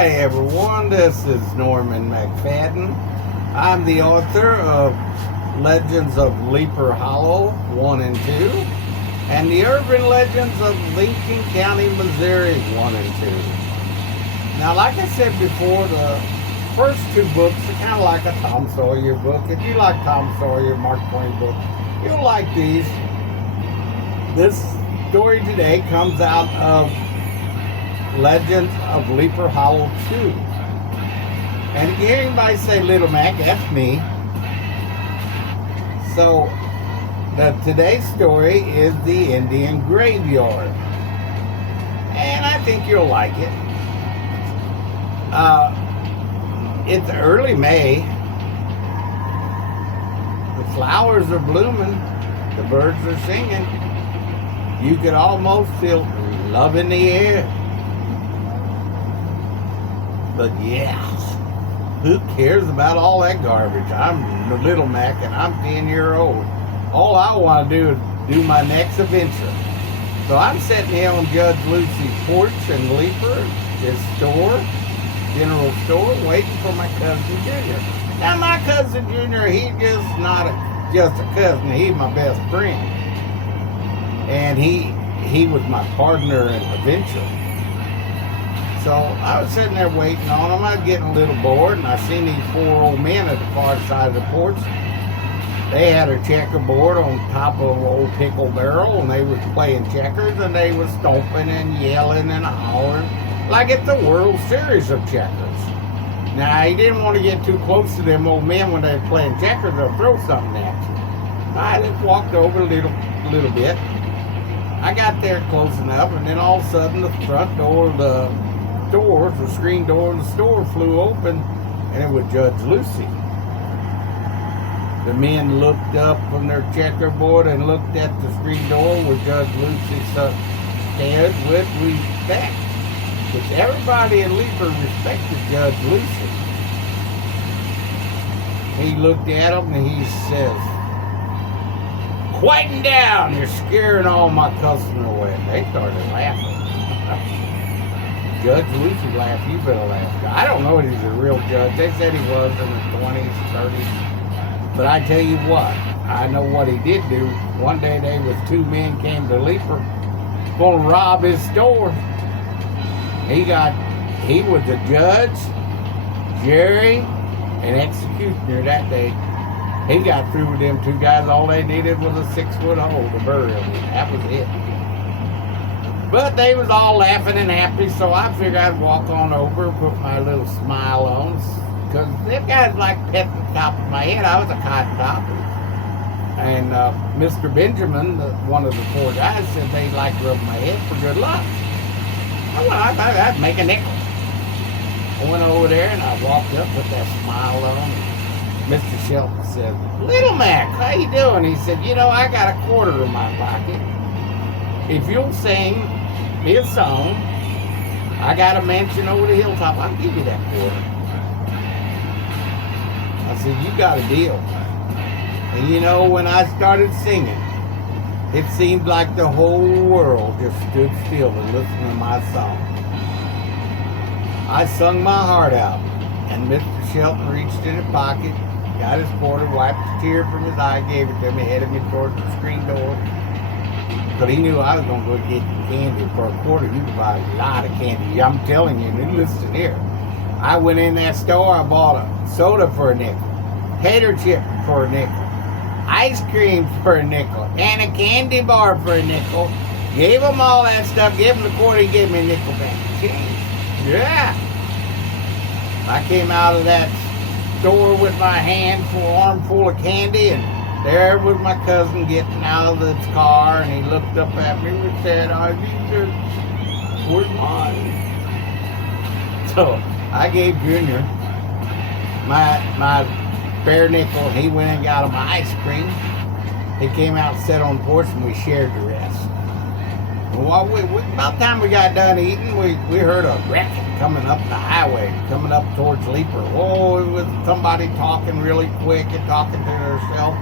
Hi everyone, this is Norman McFadden. I'm the author of Legends of Leaper Hollow 1 and 2 and the Urban Legends of Lincoln County, Missouri 1 and 2. Now, like I said before, the first two books are kind of like a Tom Sawyer book. If you like Tom Sawyer, Mark Twain book, you'll like these. This story today comes out of Legends of Leaper Hollow 2. And if you hear anybody say Little Mac, that's me. So, today's story is The Indian Graveyard. And I think you'll like it. It's early May. The flowers are blooming. The birds are singing. You could almost feel love in the air. But yeah, who cares about all that garbage? I'm the Little Mac and I'm 10 years old. All I want to do is do my next adventure. So I'm sitting here on Judge Lucy's porch in Leaper, his store, general store, waiting for my cousin Junior. Now my cousin Junior, he's just not just a cousin, he's my best friend. And he was my partner in adventure. So I was sitting there waiting on him. I was getting a little bored, and I seen these four old men at the far side of the porch. They had a checkerboard on top of an old pickle barrel, and they was playing checkers, and they was stomping and yelling and hollering like it's the World Series of checkers. Now, he didn't want to get too close to them old men when they were playing checkers. They'll throw something at you. I just walked over a little bit. I got there close enough, and then all of a sudden, the front door of the screen door of the store flew open, and it was Judge Lucy. The men looked up from their checkerboard and looked at the screen door where Judge Lucy stared with respect. Which everybody in Leaper respected Judge Lucy. He looked at them and he says, "Quieten down, you're scaring all my customers away." They started laughing. Judge Lucy laughed, you better laugh. I don't know if he's a real judge. They said he was in the 20s, 30s. But I tell you what, I know what he did do. One day there was two men came to Leaper, gonna rob his store. He was the judge, jury, and executioner that day. He got through with them two guys. All they needed was a 6-foot hole to bury them. That was it. But they was all laughing and happy, so I figured I'd walk on over, put my little smile on, because them guys like petting the top of my head. I was a cotton top. And Mr. Benjamin, one of the four guys, said they'd like to rub my head for good luck. Well, I thought I'd make a nickel. I went over there and I walked up with that smile on. Mr. Shelton said, "Little Mac, how you doing?" He said, "You know, I got a quarter in my pocket. If you'll sing me a song, I got a mansion over the hilltop, I'll give you that quarter." I said, "You got a deal." And you know, when I started singing, it seemed like the whole world just stood still and listened to my song. I sung my heart out, and Mr. Shelton reached in his pocket, got his quarter, wiped a tear from his eye, gave it to me, headed me towards the screen door. But he knew I was going to go get candy for a quarter. You could buy a lot of candy. I'm telling you, and listen here. I went in that store, I bought a soda for a nickel, tater chip for a nickel, ice cream for a nickel, and a candy bar for a nickel. Gave them all that stuff, gave them the quarter, he gave me a nickel back. Change. Yeah. I came out of that store with my armful of candy, and there was my cousin getting out of the car, and he looked up at me and said, "Are these yours? Mine?" So I gave Junior my bare nickel. He went and got him ice cream. He came out and sat on the porch, and we shared the rest. And about the time we got done eating, we heard a racket coming up the highway, coming up towards Leaper. Oh, it was somebody talking really quick and talking to themselves.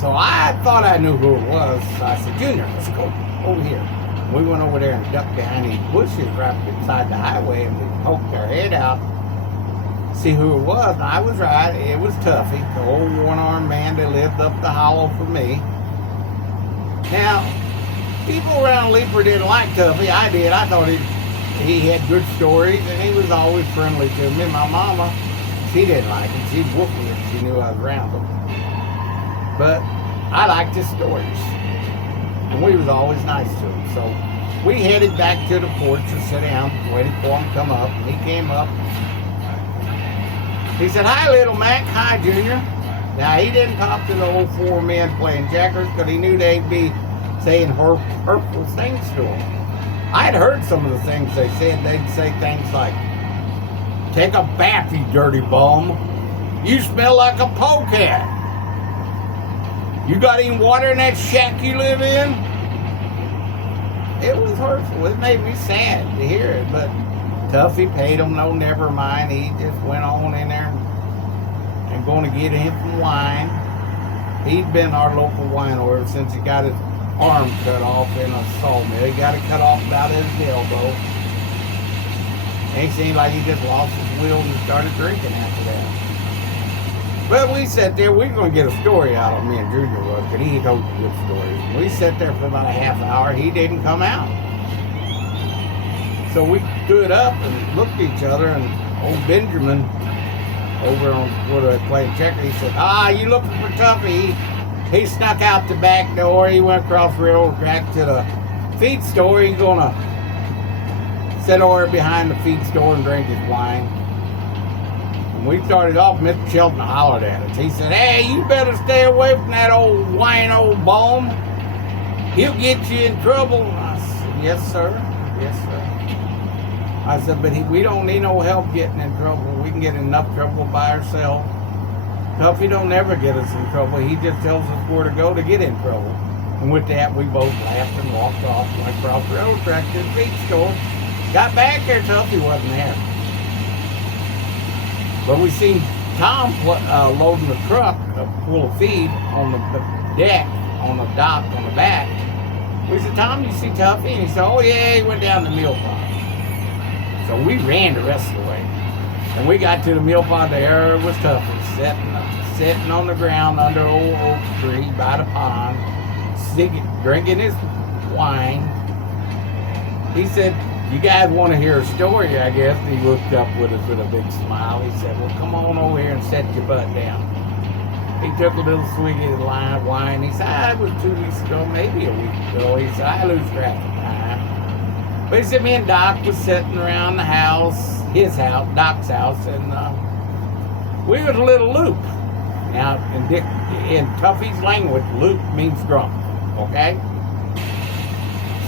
So I thought I knew who it was. So I said, "Junior, let's go over here." We went over there and ducked behind these bushes right beside the highway, and we poked our head out, see who it was. And I was right. It was Tuffy, the old one-armed man that lived up the hollow from me. Now, people around Leeper didn't like Tuffy. I did. I thought he had good stories, and he was always friendly to me. My mama, she didn't like him. She'd whoop me if she knew I was around him. But I liked his stories, and we was always nice to him. So we headed back to the porch to sit down, waiting for him to come up. And he came up. He said, "Hi, little Mac. Hi, Junior." Now, he didn't talk to the old four men playing checkers because he knew they'd be saying hurtful things to him. I had heard some of the things they said. They'd say things like, "Take a bath, you dirty bum. You smell like a polecat. You got any water in that shack you live in?" It was hurtful. It made me sad to hear it, but Tuffy paid him no never mind. He just went on in there and going to get him some wine. He'd been our local wine order since he got his arm cut off in a sawmill. He got it cut off about his elbow. And he seemed like he just lost his will and started drinking after that. But we sat there. We were going to get a story out of me and Junior was, because he told good stories. We sat there for about a half hour. He didn't come out. So we stood up and looked at each other, and old Benjamin over on where they played checker, he said, "You looking for Tuffy? He snuck out the back door. He went across the railroad track to the feed store. He's gonna sit over behind the feed store and drink his wine." And we started off, Mr. Shelton hollered at us. He said, "Hey, you better stay away from that old wine old bum. He'll get you in trouble." I said, "Yes, sir. Yes, sir." I said, "But we don't need no help getting in trouble. We can get enough trouble by ourselves. Tuffy don't never get us in trouble. He just tells us where to go to get in trouble." And with that, we both laughed and walked off, went across the railroad track to the feed store. Got back there, Tuffy wasn't there. But we seen Tom loading the truck full of feed on the deck, on the dock, on the back. We said, "Tom, you see Tuffy?" And he said, "Oh yeah, he went down to the mill pond." So we ran the rest of the way. And we got to the mill pond. There was Tuffy sitting on the ground under an old oak tree by the pond, drinking his wine. He said, "You guys want to hear a story, I guess?" And he looked up with us with a big smile. He said, "Well, come on over here and set your butt down." He took a little swig of the wine. He said, "It was 2 weeks ago, maybe a week ago." He said, "I lose track of time." But he said, "Me and Doc was sitting around the house, his house, Doc's house, and we was a little loop." Now, in Tuffy's language, loop means drunk, okay?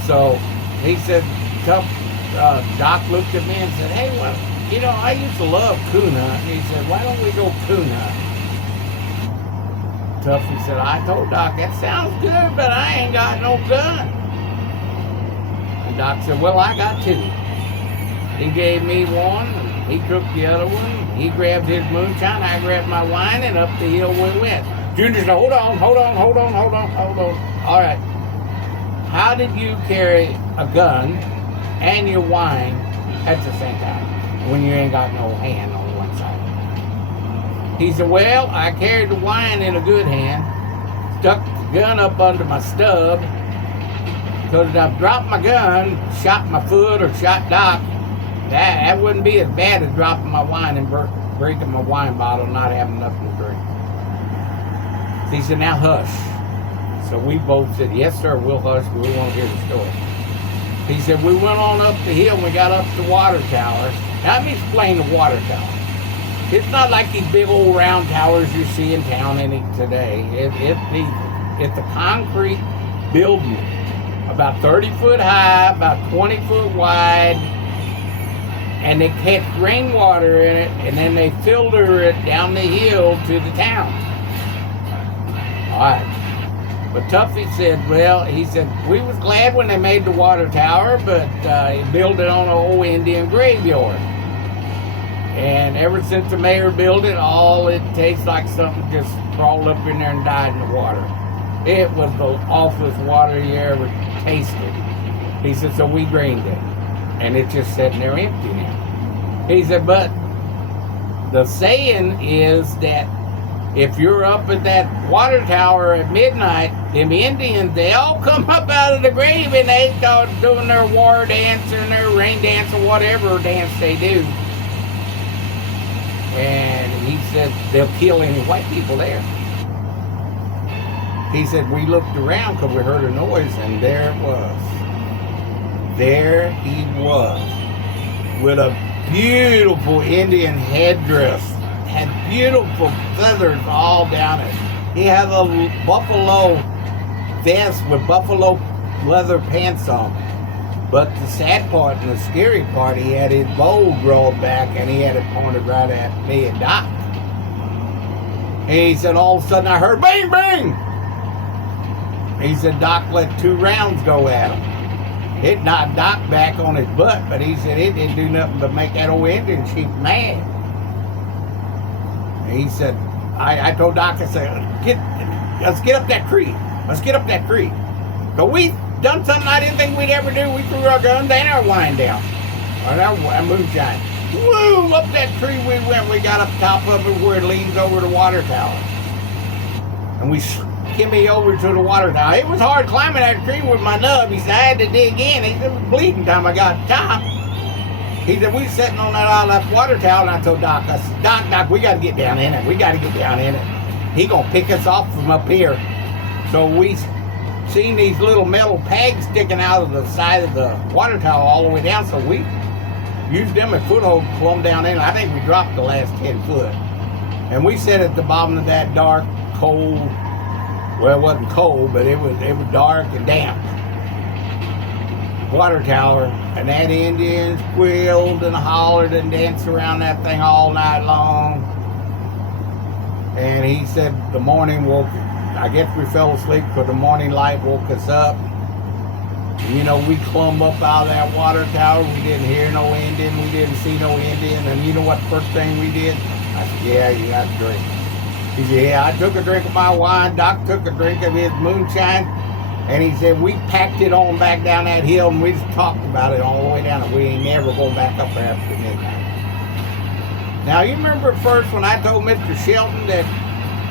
So he said, Doc looked at me and said, "Hey, well, you know, I used to love coon hunting." He said, "Why don't we go coon hunting?" Tuffy said, "I told Doc, that sounds good, but I ain't got no gun." And Doc said, "Well, I got two." He gave me one, and he took the other one. He grabbed his moonshine, I grabbed my wine, and up the hill we went. Junior said, hold on. All right. How did you carry a gun and your wine at the same time when you ain't got no hand on one side?" He said, "Well, I carried the wine in a good hand, stuck the gun up under my stub, because if I dropped my gun, shot my foot or shot Doc, that wouldn't be as bad as dropping my wine and breaking my wine bottle and not having nothing to drink." So he said, "Now hush." So we both said, "Yes, sir, we'll hush. We want to hear the story." He said, "We went on up the hill and we got up the water tower." Now let me explain the water tower. It's not like these big old round towers you see in town today. It's a concrete building about 30 foot high, about 20 foot wide, and they catch rainwater in it, and then they filter it down the hill to the town. All right. But Tuffy said, he said, "We was glad when they made the water tower, but he built it on an old Indian graveyard. And ever since the mayor built it, all it tastes like something just crawled up in there and died in the water. It was the awfulest water you ever tasted. He said, so we drained it. And it's just sitting there empty now. He said, but the saying is that if you're up at that water tower at midnight, them Indians, they all come up out of the grave and they start doing their war dance or their rain dance or whatever dance they do. And he said they'll kill any white people there. He said we looked around because we heard a noise, and there it was. There he was with a beautiful Indian headdress. Had beautiful feathers all down it. He had a buffalo vest with buffalo leather pants on. But the sad part and the scary part, he had his bow rolled back and he had it pointed right at me and Doc. And he said, all of a sudden I heard bang, bang. He said Doc let 2 rounds go at him. It knocked Doc back on his butt, but he said it didn't do nothing but make that old Indian chief mad. And he said, I told Doc, I said, let's get up that tree. Let's get up that tree. So we done something I didn't think we'd ever do. We threw our guns and our wine down. Or our moonshine. Woo! Up that tree we went. We got up top of it where it leans over the water tower. And we skimmed over to the water tower. It was hard climbing that tree with my nub. He said, I had to dig in. He said, it was bleeding time I got top. He said, we was sitting on that water tower, and I told Doc, I said, Doc, we got to get down in it. We got to get down in it. He going to pick us off from up here. So we seen these little metal pegs sticking out of the side of the water tower all the way down, so we used them as foothold to plumb down in. I think we dropped the last 10 foot. And we sat at the bottom of that dark, cold, well, it wasn't cold, but it was dark and damp water tower, and that Indian squealed and hollered and danced around that thing all night long. And he said the morning woke, I guess we fell asleep because the morning light woke us up. And, you know, we clumb up out of that water tower. We didn't hear no Indian. We didn't see no Indian. And you know what the first thing we did? I said, yeah, you got to drink. He said, yeah, I took a drink of my wine. Doc took a drink of his moonshine. And he said, we packed it on back down that hill, and we just talked about it all the way down, and we ain't never going back up there after midnight. Now, you remember first when I told Mr. Shelton that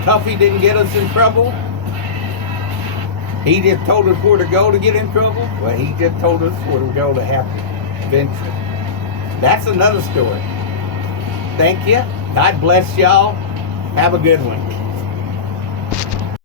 Tuffy didn't get us in trouble? He just told us where to go to get in trouble? Well, he just told us where to go to have adventure. That's another story. Thank you. God bless y'all. Have a good one.